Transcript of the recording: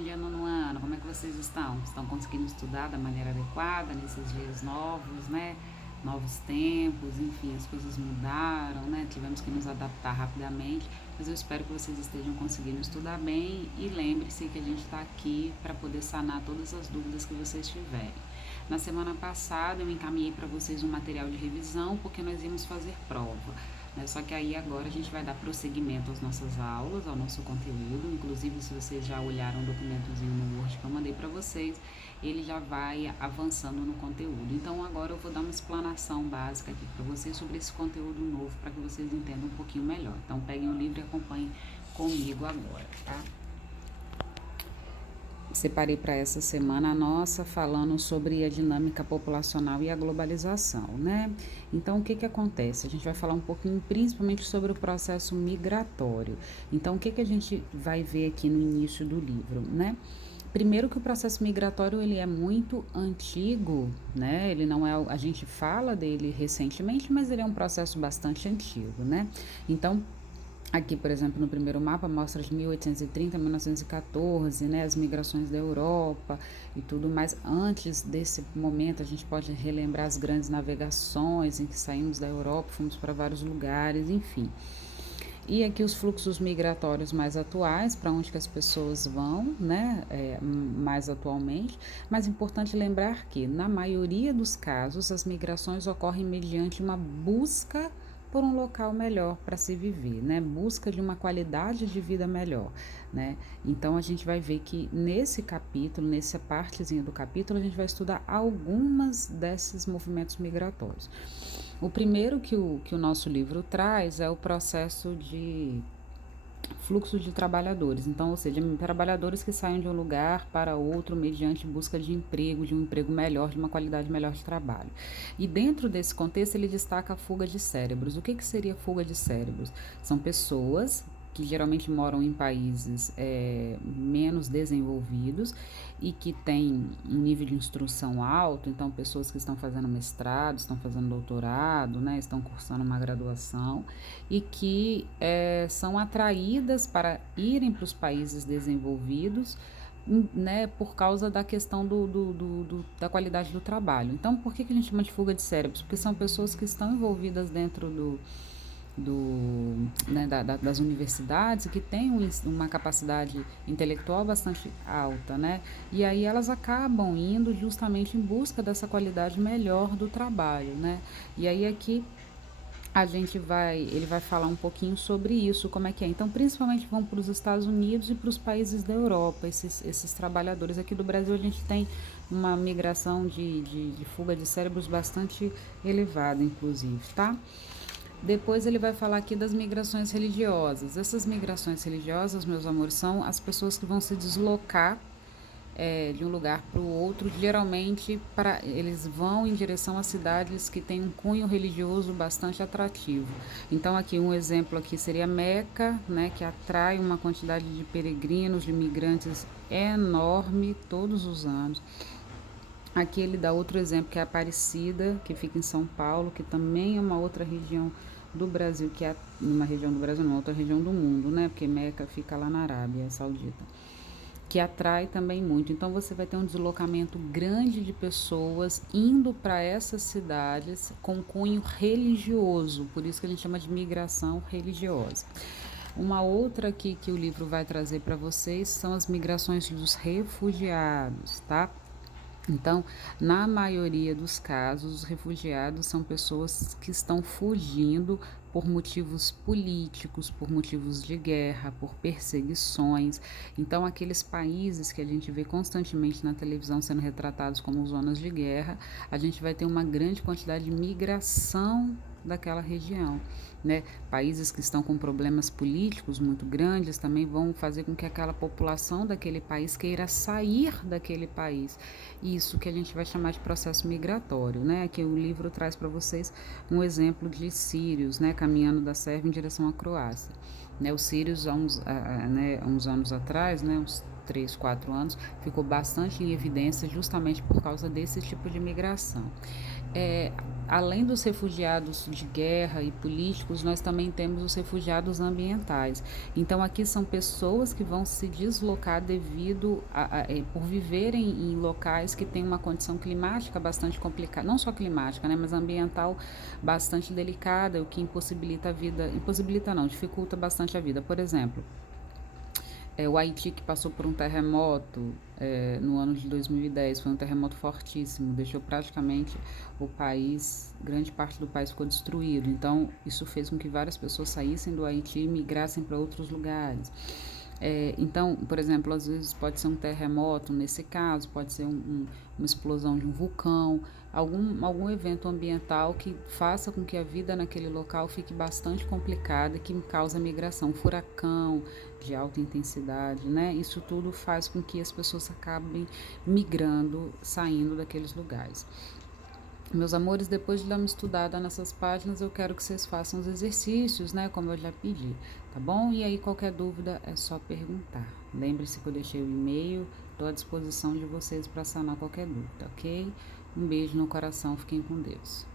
Dia no ano, como é que vocês estão? Estão conseguindo estudar da maneira adequada nesses dias novos, né? Novos tempos, enfim, as coisas mudaram, né? Tivemos que nos adaptar rapidamente, mas eu espero que vocês estejam conseguindo estudar bem e lembre-se que a gente está aqui para poder sanar todas as dúvidas que vocês tiverem. Na semana passada eu encaminhei para vocês um material de revisão porque nós íamos fazer prova. Né? Só que aí agora a gente vai dar prosseguimento às nossas aulas, ao nosso conteúdo. Inclusive, se vocês já olharam o documentozinho no Word que eu mandei para vocês, ele já vai avançando no conteúdo. Então agora eu vou dar uma explanação básica aqui para vocês sobre esse conteúdo novo, para que vocês entendam um pouquinho melhor. Então peguem o livro e acompanhem comigo agora, tá? Separei para essa semana a nossa falando sobre a dinâmica populacional e a globalização, né? Então, o que que acontece? A gente vai falar um pouquinho principalmente sobre o processo migratório. Então, o que que a gente vai ver aqui no início do livro, né? Primeiro que o processo migratório ele é muito antigo, né? Ele não é, a gente fala dele recentemente, mas ele é um processo bastante antigo, né? Então, aqui, por exemplo, no primeiro mapa mostra de 1830 a 1914, né, as migrações da Europa e tudo mais. Antes desse momento, a gente pode relembrar as grandes navegações em que saímos da Europa, fomos para vários lugares, enfim. E aqui os fluxos migratórios mais atuais, para onde que as pessoas vão, né, mais atualmente. Mas é importante lembrar que, na maioria dos casos, as migrações ocorrem mediante uma busca por um local melhor para se viver, né? Busca de uma qualidade de vida melhor, né? Então a gente vai ver que nesse capítulo, nessa partezinha do capítulo, a gente vai estudar algumas desses movimentos migratórios. O primeiro que o nosso livro traz é o processo de fluxo de trabalhadores. Então, ou seja, trabalhadores que saem de um lugar para outro mediante busca de emprego, de um emprego melhor, de uma qualidade melhor de trabalho. E dentro desse contexto, ele destaca a fuga de cérebros. O que, que seria fuga de cérebros? São pessoas que geralmente moram em países menos desenvolvidos e que têm um nível de instrução alto, então pessoas que estão fazendo mestrado, estão fazendo doutorado, né, estão cursando uma graduação e que são atraídas para irem para os países desenvolvidos, né, por causa da questão da qualidade do trabalho. Então, por que a gente chama de fuga de cérebros? Porque são pessoas que estão envolvidas dentro né, das universidades que têm uma capacidade intelectual bastante alta, né? E aí elas acabam indo justamente em busca dessa qualidade melhor do trabalho, né? E aí aqui ele vai falar um pouquinho sobre isso, como é que é. Então, principalmente vão para os Estados Unidos e para os países da Europa, esses trabalhadores. Aqui do Brasil a gente tem uma migração de fuga de cérebros bastante elevada, inclusive, tá? Depois ele vai falar aqui das migrações religiosas. Essas migrações religiosas, meus amores, são as pessoas que vão se deslocar de um lugar para o outro. Geralmente, eles vão em direção a cidades que têm um cunho religioso bastante atrativo. Então, aqui um exemplo aqui seria Meca, né, que atrai uma quantidade de peregrinos, de imigrantes enorme todos os anos. Aqui ele dá outro exemplo que é Aparecida, que fica em São Paulo, que também é uma outra região do Brasil, que é uma região do Brasil, não, outra região do mundo, né? Porque Meca fica lá na Arábia Saudita, que atrai também muito. Então você vai ter um deslocamento grande de pessoas indo para essas cidades com cunho religioso, por isso que a gente chama de migração religiosa. Uma outra aqui que o livro vai trazer para vocês são as migrações dos refugiados, tá? Então, na maioria dos casos, os refugiados são pessoas que estão fugindo por motivos políticos, por motivos de guerra, por perseguições. Então, aqueles países que a gente vê constantemente na televisão sendo retratados como zonas de guerra, a gente vai ter uma grande quantidade de migração daquela região, né? Países que estão com problemas políticos muito grandes também vão fazer com que aquela população daquele país queira sair daquele país. Isso que a gente vai chamar de processo migratório, né? Aqui o livro traz para vocês um exemplo de sírios, né, caminhando da Sérvia em direção à Croácia. Né, os sírios há uns anos atrás, né, uns 3, 4 anos, ficou bastante em evidência justamente por causa desse tipo de migração. É, além dos refugiados de guerra e políticos, nós também temos os refugiados ambientais. Então, aqui são pessoas que vão se deslocar devido por viverem em locais que têm uma condição climática bastante complicada, não só climática, né, mas ambiental bastante delicada, o que impossibilita a vida, impossibilita não, dificulta bastante a vida. Por exemplo, o Haiti, que passou por um terremoto no ano de 2010, foi um terremoto fortíssimo, deixou praticamente o país, grande parte do país ficou destruído. Então, isso fez com que várias pessoas saíssem do Haiti e migrassem para outros lugares. Então, por exemplo, às vezes pode ser um terremoto, nesse caso, pode ser uma explosão de um vulcão, algum evento ambiental que faça com que a vida naquele local fique bastante complicada, que causa migração, furacão de alta intensidade, né? Isso tudo faz com que as pessoas acabem migrando, saindo daqueles lugares. Meus amores, depois de dar uma estudada nessas páginas, eu quero que vocês façam os exercícios, né? Como eu já pedi, tá bom? E aí, qualquer dúvida é só perguntar. Lembre-se que eu deixei o e-mail, estou à disposição de vocês para sanar qualquer dúvida, ok? Um beijo no coração, fiquem com Deus.